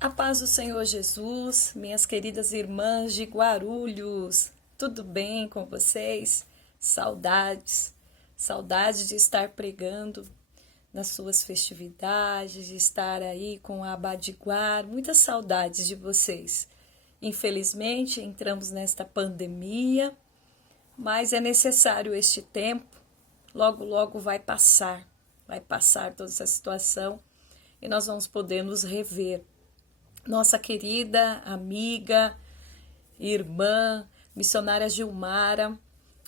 A paz do Senhor Jesus, minhas queridas irmãs de Guarulhos, tudo bem com vocês? Saudades, saudades de estar pregando nas suas festividades, de estar aí com a Abadiguar, muitas saudades de vocês. Infelizmente, entramos nesta pandemia, mas é necessário este tempo, logo, logo vai passar toda essa situação e nós vamos poder nos rever. Nossa querida amiga, irmã, missionária Gilmara,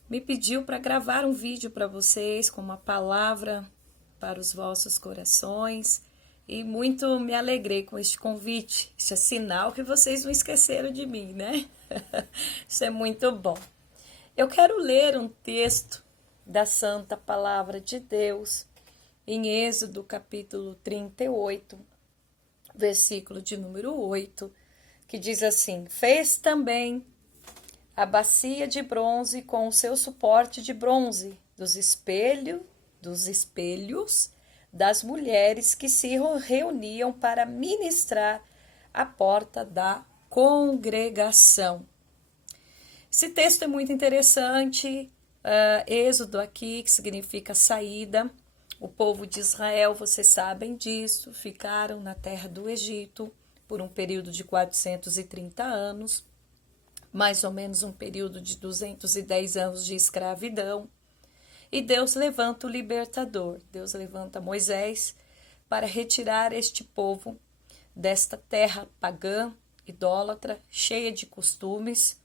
me pediu para gravar um vídeo para vocês com uma palavra para os vossos corações e muito me alegrei com este convite. Isso é sinal que vocês não esqueceram de mim, né? Isso é muito bom. Eu quero ler um texto da Santa Palavra de Deus em Êxodo capítulo 38, versículo de número 8, que diz assim: fez também a bacia de bronze com o seu suporte de bronze dos espelhos das mulheres que se reuniam para ministrar à porta da congregação. Esse texto é muito interessante. Êxodo aqui, que significa saída. O povo de Israel, vocês sabem disso, ficaram na terra do Egito por um período de 430 anos, mais ou menos um período de 210 anos de escravidão. E Deus levanta o libertador, Deus levanta Moisés para retirar este povo desta terra pagã, idólatra, cheia de costumes,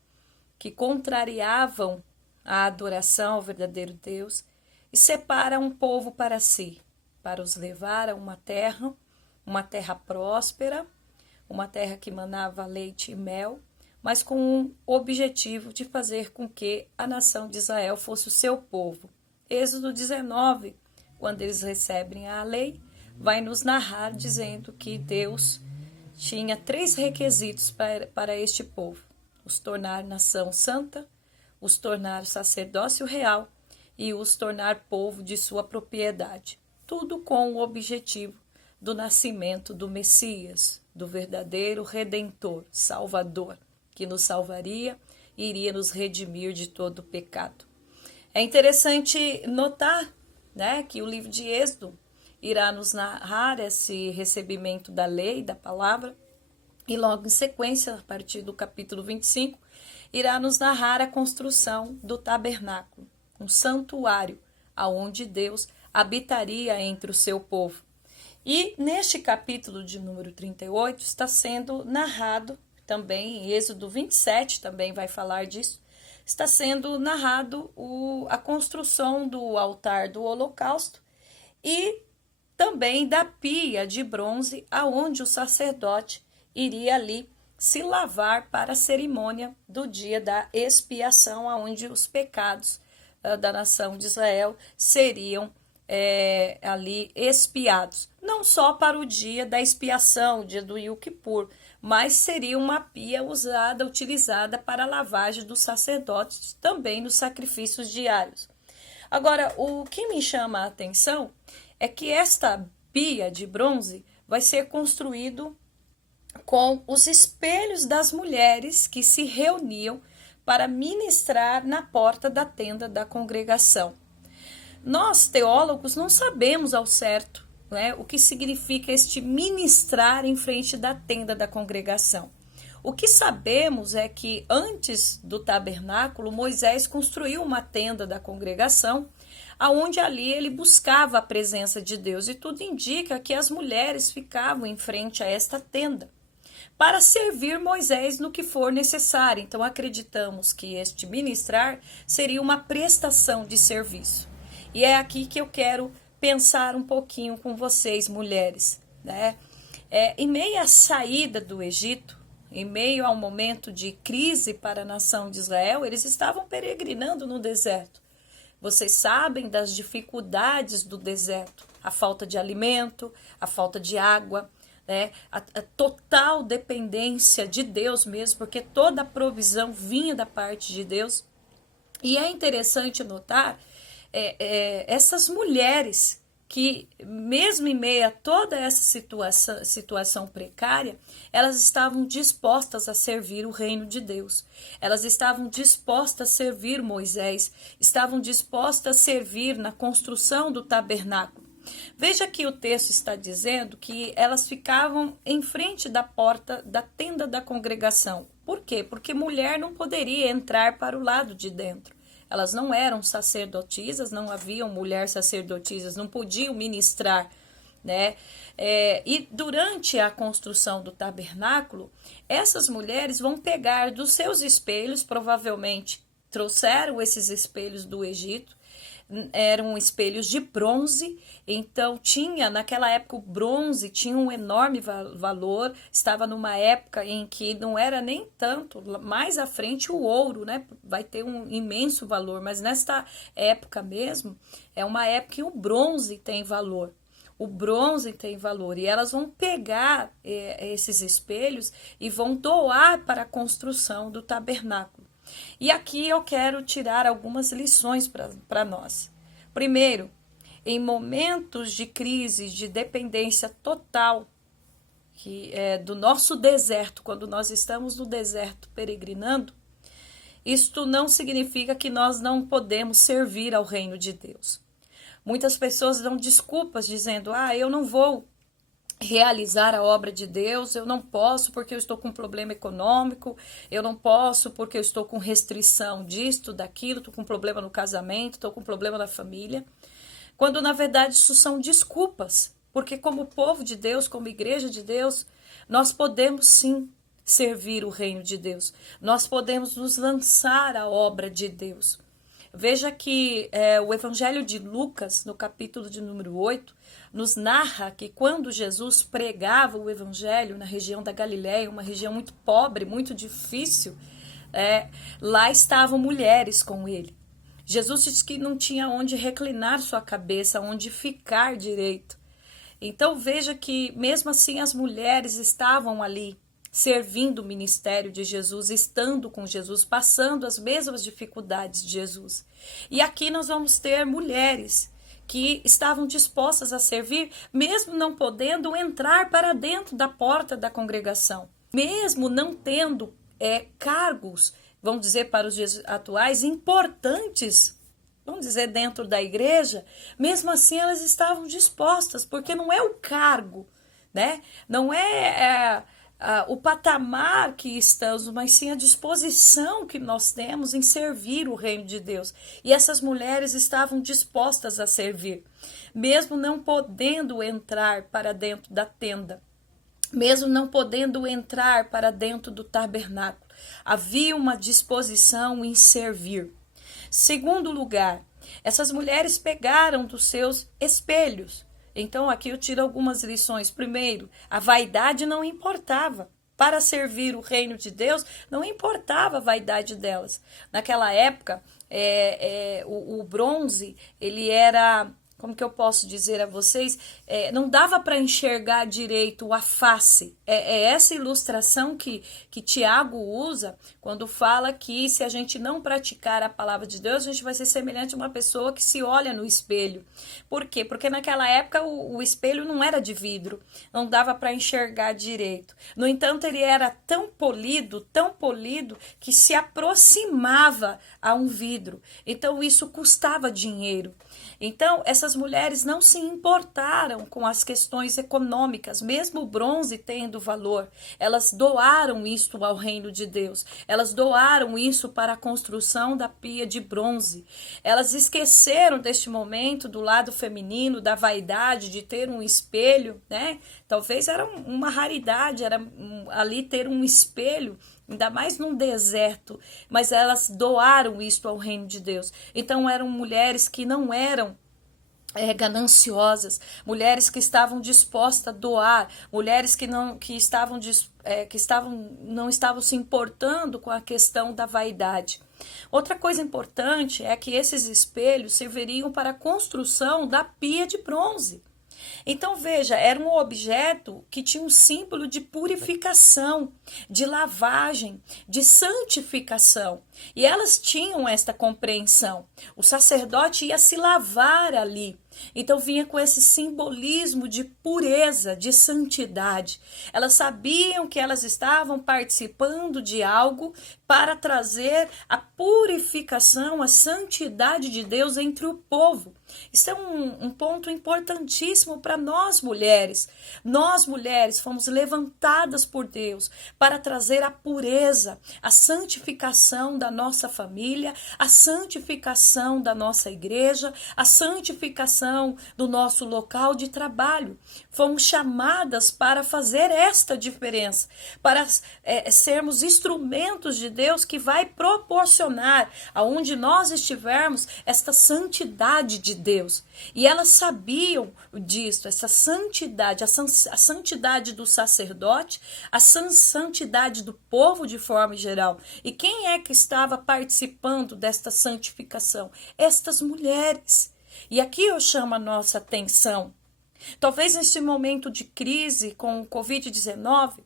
que contrariavam a adoração ao verdadeiro Deus, e separa um povo para si, para os levar a uma terra próspera, uma terra que manava leite e mel, mas com o objetivo de fazer com que a nação de Israel fosse o seu povo. Êxodo 19, quando eles recebem a lei, vai nos narrar dizendo que Deus tinha 3 requisitos para este povo: os tornar nação santa, os tornar sacerdócio real e os tornar povo de sua propriedade. Tudo com o objetivo do nascimento do Messias, do verdadeiro Redentor, Salvador, que nos salvaria e iria nos redimir de todo o pecado. É interessante notar, né, que o livro de Êxodo irá nos narrar esse recebimento da lei, da palavra, e logo em sequência, a partir do capítulo 25, irá nos narrar a construção do tabernáculo, um santuário, aonde Deus habitaria entre o seu povo. E neste capítulo de número 38 está sendo narrado, também em Êxodo 27 também vai falar disso, está sendo narrado a construção do altar do holocausto e também da pia de bronze, aonde o sacerdote iria ali se lavar para a cerimônia do dia da expiação, aonde os pecados da nação de Israel seriam ali expiados. Não só para o dia da expiação, o dia do Yom Kippur, mas seria uma pia utilizada para a lavagem dos sacerdotes, também nos sacrifícios diários. Agora, o que me chama a atenção é que esta pia de bronze vai ser construído com os espelhos das mulheres que se reuniam para ministrar na porta da tenda da congregação. Nós, teólogos, não sabemos ao certo, né, o que significa este ministrar em frente da tenda da congregação. O que sabemos é que antes do tabernáculo, Moisés construiu uma tenda da congregação, aonde ali ele buscava a presença de Deus, e tudo indica que as mulheres ficavam em frente a esta tenda para servir Moisés no que for necessário. Então acreditamos que este ministrar seria uma prestação de serviço. E é aqui que eu quero pensar um pouquinho com vocês, mulheres, né? Em meio à saída do Egito, em meio ao momento de crise para a nação de Israel, eles estavam peregrinando no deserto. Vocês sabem das dificuldades do deserto, a falta de alimento, a falta de água, né? A total dependência de Deus mesmo, porque toda a provisão vinha da parte de Deus. E é interessante notar essas mulheres que, mesmo em meio a toda essa situação precária, elas estavam dispostas a servir o reino de Deus. Elas estavam dispostas a servir Moisés, estavam dispostas a servir na construção do tabernáculo. Veja que o texto está dizendo que elas ficavam em frente da porta da tenda da congregação. Por quê? Porque mulher não poderia entrar para o lado de dentro. Elas não eram sacerdotisas, não haviam mulheres sacerdotisas, não podiam ministrar, né? E durante a construção do tabernáculo, essas mulheres vão pegar dos seus espelhos, provavelmente trouxeram esses espelhos do Egito, eram espelhos de bronze, então naquela época o bronze tinha um enorme valor, estava numa época em que não era nem tanto, mais à frente o ouro, né, vai ter um imenso valor, mas nesta época mesmo, é uma época que o bronze tem valor. O bronze tem valor e elas vão pegar esses espelhos e vão doar para a construção do tabernáculo. E aqui eu quero tirar algumas lições para nós. Primeiro, em momentos de crise, de dependência total, que é do nosso deserto, quando nós estamos no deserto peregrinando, isto não significa que nós não podemos servir ao reino de Deus. Muitas pessoas dão desculpas dizendo, eu não vou realizar a obra de Deus, eu não posso porque eu estou com problema econômico, eu não posso porque eu estou com restrição disto, daquilo, estou com problema no casamento, estou com problema na família, quando na verdade isso são desculpas, porque como povo de Deus, como igreja de Deus, nós podemos sim servir o reino de Deus, nós podemos nos lançar à obra de Deus. Veja que o Evangelho de Lucas, no capítulo de número 8, nos narra que quando Jesus pregava o Evangelho na região da Galileia, uma região muito pobre, muito difícil, lá estavam mulheres com ele. Jesus disse que não tinha onde reclinar sua cabeça, onde ficar direito. Então veja que mesmo assim as mulheres estavam ali, servindo o ministério de Jesus, estando com Jesus, passando as mesmas dificuldades de Jesus. E aqui nós vamos ter mulheres que estavam dispostas a servir, mesmo não podendo entrar para dentro da porta da congregação, mesmo não tendo cargos, vamos dizer para os dias atuais, importantes, vamos dizer dentro da igreja, mesmo assim elas estavam dispostas, porque não é o cargo, né? Não é o patamar que estamos, mas sim a disposição que nós temos em servir o reino de Deus. E essas mulheres estavam dispostas a servir, mesmo não podendo entrar para dentro da tenda, mesmo não podendo entrar para dentro do tabernáculo. Havia uma disposição em servir. Segundo lugar, essas mulheres pegaram dos seus espelhos. Então, aqui eu tiro algumas lições. Primeiro, a vaidade não importava. Para servir o reino de Deus, não importava a vaidade delas. Naquela época, o bronze, ele era, como que eu posso dizer a vocês, não dava para enxergar direito a face. Essa ilustração que Tiago usa quando fala que se a gente não praticar a palavra de Deus, a gente vai ser semelhante a uma pessoa que se olha no espelho. Por quê? Porque naquela época o espelho não era de vidro, não dava para enxergar direito. No entanto, ele era tão polido, que se aproximava a um vidro. Então, isso custava dinheiro. Então, essas mulheres não se importaram com as questões econômicas, mesmo o bronze tendo valor. Elas doaram isto ao reino de Deus. Elas doaram isso para a construção da pia de bronze. Elas esqueceram deste momento do lado feminino, da vaidade, de ter um espelho, né? Talvez era uma raridade, era ali ter um espelho, ainda mais num deserto, mas elas doaram isto ao reino de Deus. Então eram mulheres que não eram gananciosas, mulheres que estavam dispostas a doar, mulheres que não estavam se importando com a questão da vaidade. Outra coisa importante é que esses espelhos serviriam para a construção da pia de bronze. Então veja, era um objeto que tinha um símbolo de purificação, de lavagem, de santificação. E elas tinham esta compreensão. O sacerdote ia se lavar ali. Então vinha com esse simbolismo de pureza, de santidade. Elas sabiam que elas estavam participando de algo para trazer a purificação, a santidade de Deus entre o povo. Isso é um ponto importantíssimo para nós mulheres. Nós mulheres fomos levantadas por Deus para trazer a pureza, a santificação da nossa família, a santificação da nossa igreja, a santificação do nosso local de trabalho. Fomos chamadas para fazer esta diferença, para sermos instrumentos de Deus que vai proporcionar aonde nós estivermos esta santidade de Deus. E elas sabiam disso, essa santidade, a santidade do sacerdote, a santidade do povo de forma geral. E quem é que estava participando desta santificação? Estas mulheres. E aqui eu chamo a nossa atenção. Talvez neste momento de crise com o Covid-19,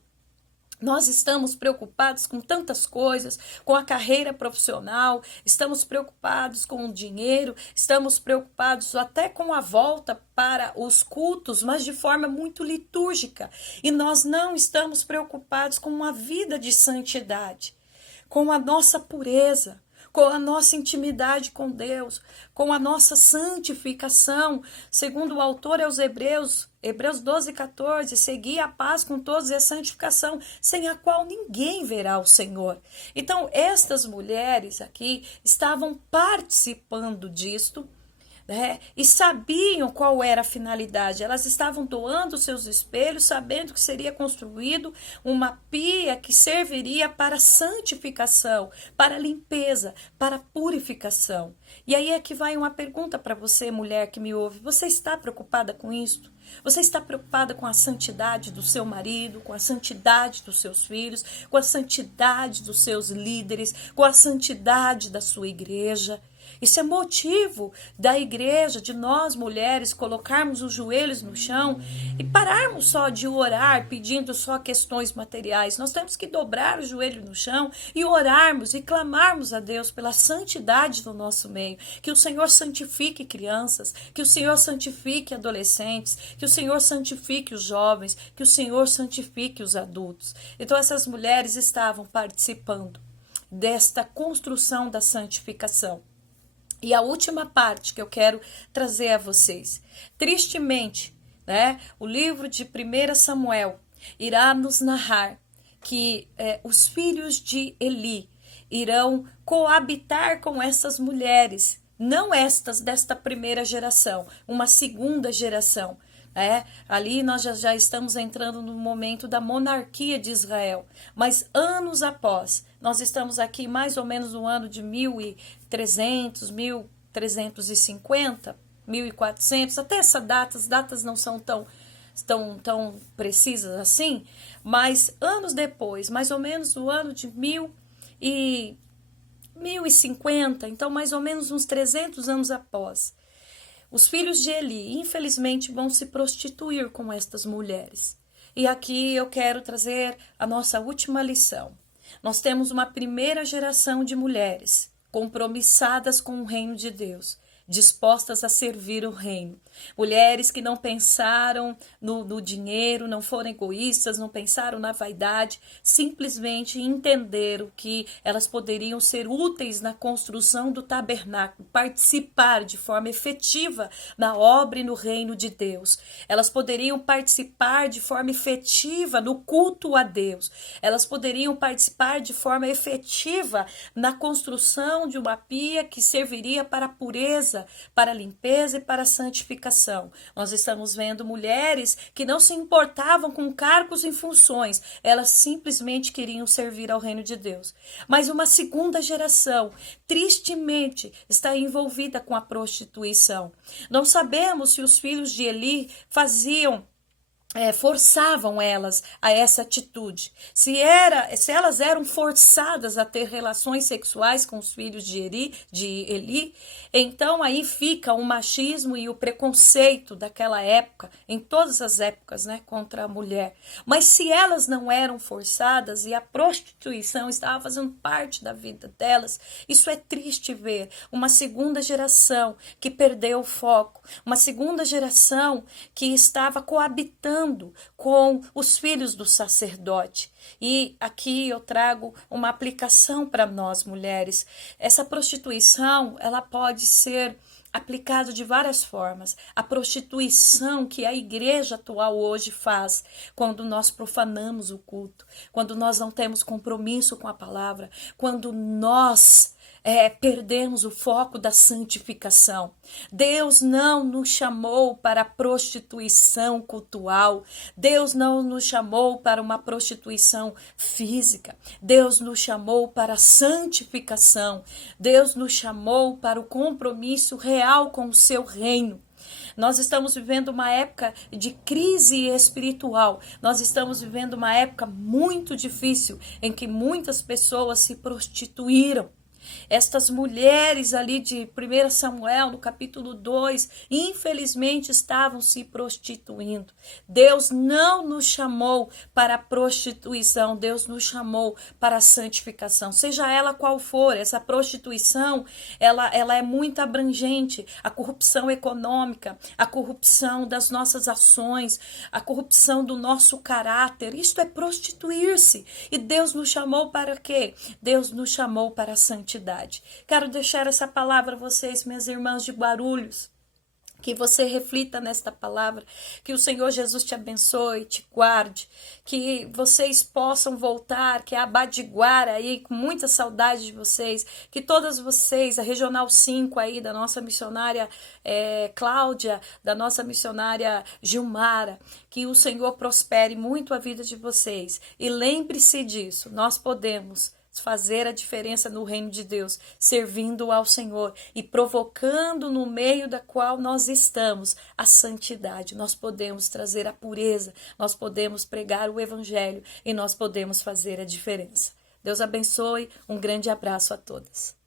nós estamos preocupados com tantas coisas, com a carreira profissional, estamos preocupados com o dinheiro, estamos preocupados até com a volta para os cultos, mas de forma muito litúrgica. E nós não estamos preocupados com uma vida de santidade, com a nossa pureza, com a nossa intimidade com Deus, com a nossa santificação. Segundo o autor aos Hebreus 12:14, segui a paz com todos e a santificação, sem a qual ninguém verá o Senhor. Então, estas mulheres aqui estavam participando disto, e sabiam qual era a finalidade. Elas estavam doando seus espelhos, sabendo que seria construído uma pia que serviria para santificação, para limpeza, para purificação. E aí é que vai uma pergunta para você, mulher que me ouve. Você está preocupada com isto? Você está preocupada com a santidade do seu marido, com a santidade dos seus filhos, com a santidade dos seus líderes, com a santidade da sua igreja? Isso é motivo da igreja, de nós mulheres, colocarmos os joelhos no chão e pararmos só de orar pedindo só questões materiais. Nós temos que dobrar o joelho no chão e orarmos e clamarmos a Deus pela santidade do nosso meio. Que o Senhor santifique crianças, que o Senhor santifique adolescentes, que o Senhor santifique os jovens, que o Senhor santifique os adultos. Então essas mulheres estavam participando desta construção da santificação. E a última parte que eu quero trazer a vocês. Tristemente, o livro de 1 Samuel irá nos narrar que os filhos de Eli irão coabitar com essas mulheres, não estas desta primeira geração, uma segunda geração. Ali nós já estamos entrando no momento da monarquia de Israel, mas anos após, nós estamos aqui mais ou menos no ano de 1300, 1350, 1400, até essa data, as datas não são tão precisas assim, mas anos depois, mais ou menos no ano de 1050, então mais ou menos uns 300 anos após, os filhos de Eli, infelizmente, vão se prostituir com estas mulheres. E aqui eu quero trazer a nossa última lição. Nós temos uma primeira geração de mulheres compromissadas com o reino de Deus, dispostas a servir o reino. Mulheres que não pensaram no dinheiro, não foram egoístas, não pensaram na vaidade, simplesmente entenderam que elas poderiam ser úteis na construção do tabernáculo, participar de forma efetiva na obra e no reino de Deus. Elas poderiam participar de forma efetiva no culto a Deus. Elas poderiam participar de forma efetiva na construção de uma pia que serviria para a pureza, para a limpeza e para a santificação. Nós estamos vendo mulheres que não se importavam com cargos e funções, elas simplesmente queriam servir ao reino de Deus. Mas uma segunda geração, tristemente, está envolvida com a prostituição. Não sabemos se os filhos de Eli faziam forçavam elas a essa atitude. Se elas eram forçadas a ter relações sexuais com os filhos de Eli, então aí fica o machismo e o preconceito daquela época, em todas as épocas, né, contra a mulher. Mas se elas não eram forçadas e a prostituição estava fazendo parte da vida delas, isso é triste ver. Uma segunda geração que perdeu o foco, uma segunda geração que estava coabitando com os filhos do sacerdote. E aqui eu trago uma aplicação para nós mulheres. Essa prostituição, ela pode ser aplicada de várias formas. A prostituição que a igreja atual hoje faz, quando nós profanamos o culto, quando nós não temos compromisso com a palavra, quando nós perdemos o foco da santificação. Deus não nos chamou para a prostituição cultual. Deus não nos chamou para uma prostituição física. Deus nos chamou para a santificação. Deus nos chamou para o compromisso real com o seu reino. Nós estamos vivendo uma época de crise espiritual. Nós estamos vivendo uma época muito difícil em que muitas pessoas se prostituíram. Estas mulheres ali de 1 Samuel, no capítulo 2, infelizmente estavam se prostituindo. Deus não nos chamou para a prostituição, Deus nos chamou para a santificação. Seja ela qual for, essa prostituição, ela é muito abrangente. A corrupção econômica, a corrupção das nossas ações, a corrupção do nosso caráter, isto é prostituir-se. E Deus nos chamou para quê? Deus nos chamou para a santidade. Quero deixar essa palavra a vocês, minhas irmãs de Guarulhos, que você reflita nesta palavra, que o Senhor Jesus te abençoe, te guarde, que vocês possam voltar, que a Abadiguara aí, com muita saudade de vocês, que todas vocês, a Regional 5 aí, da nossa missionária Cláudia, da nossa missionária Gilmara, que o Senhor prospere muito a vida de vocês. E lembre-se disso, nós podemos fazer a diferença no reino de Deus, servindo ao Senhor e provocando no meio da qual nós estamos a santidade. Nós podemos trazer a pureza, nós podemos pregar o evangelho e nós podemos fazer a diferença. Deus abençoe, um grande abraço a todas.